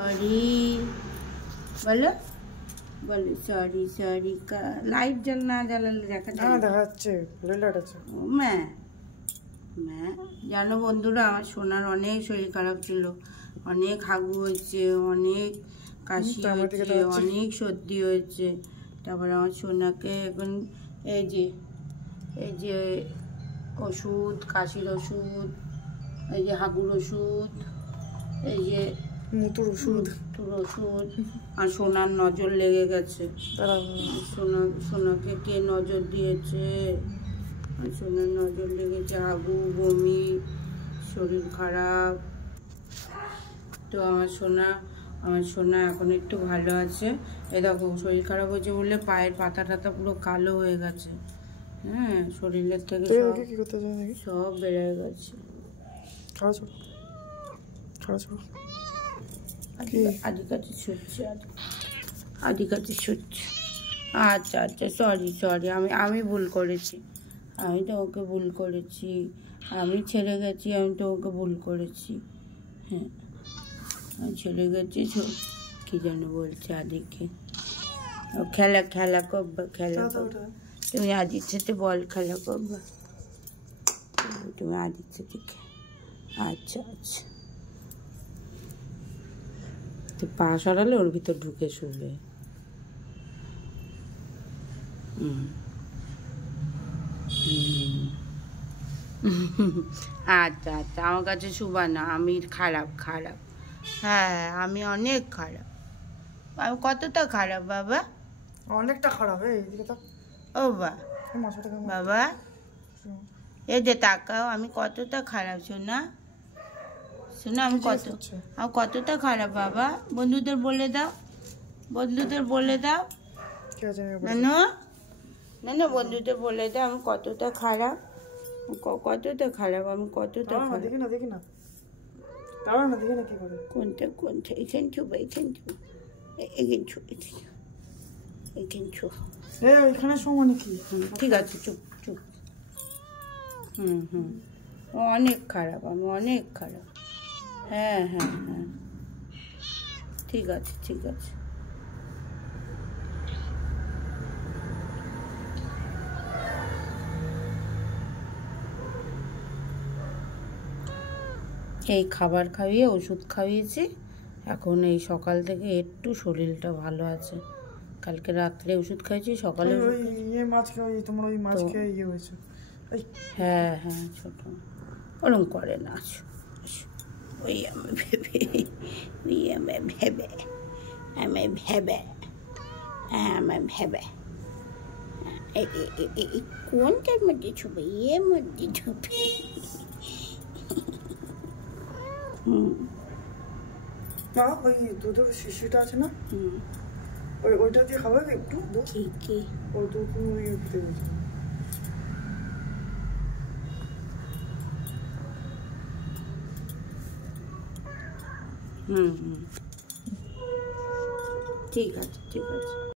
sorry बोलो बोलो sorry sorry का लाइट जलना জ্বালালে দেখা যায় না দেখাচ্ছে লাইট আছে मैं জানো বন্ধুরা আমার সোনার অনেক শরীর খারাপ ছিল অনেক হাগু হয়েছে অনেক কাশি হয়েছে অনেক সর্দি হয়েছে তারপরে আমার সোনাকে এখন এই যে ওষুধ কাশির ওষুধ এই যে হাগুর ওষুধ এই যে মুতুর ওষুধ আর সোনার নজর লেগে গেছে সোনাকে কে নজর দিয়েছে সোনার নজর লেগেছে হাগু বমি শরীর খারাপ তো আমার সোনা এখন একটু ভালো আছে এই দেখো শরীর খারাপ হয়েছে বলে পায়ের পাতা টাতা পুরো কালো হয়ে গেছে হ্যাঁ শরীরের থেকে সব বেড়ে গেছে আদি কাছে ছুটছে আচ্ছা আচ্ছা সরি আমি ভুল করেছি আমি তোমাকে ভুল করেছি আমি ছেড়ে গেছি আমি তোমাকে ভুল করেছি হ্যাঁ আমি ছেড়ে গেছি কি যেন বলছে আদিকে খেলা করবা তুমি আদির সাথে বল খেলা করবা তুমি আদির সাথে আচ্ছা তো পা সরালে ওর ভিতর ঢুকে শুবে আচ্ছা আমার কাছে শুবা না আমি খারাপ হ্যাঁ আমি অনেক খারাপ আমি কতটা খারাপ বাবা অনেকটা খারাপ ও বাবা এই যে তাকাও আমি কতটা খারাপ শোনা আমি কতটা খারাপ বাবা বন্ধুদের বলে দাও না বন্ধুদের বলে দাও আমি কতটা খারাপ আমি কতটা খারাপ দেখি না তারা না দেখি না কি করে কোনটা এখান এখানে সমানে কি ঠিক আছে চুপ অনেক খারাপ আমি অনেক খারাপ হ্যাঁ ঠিক আছে এই খাবার খাইয়ে ওষুধ খাইয়েছি এখন এই সকাল থেকে একটু শরীরটা ভালো আছে কালকে রাত্রে ওষুধ খাইছি সকালে হ্যাঁ ছোট ওরম করে না ওই আমি ভেবে কোনটার মধ্যে ছবি এর মধ্যে ছবি ওই দুধের শিশিটা আছে না ওইটা দিয়ে খাবে একটু কি ওই দুধ ঠিক আছে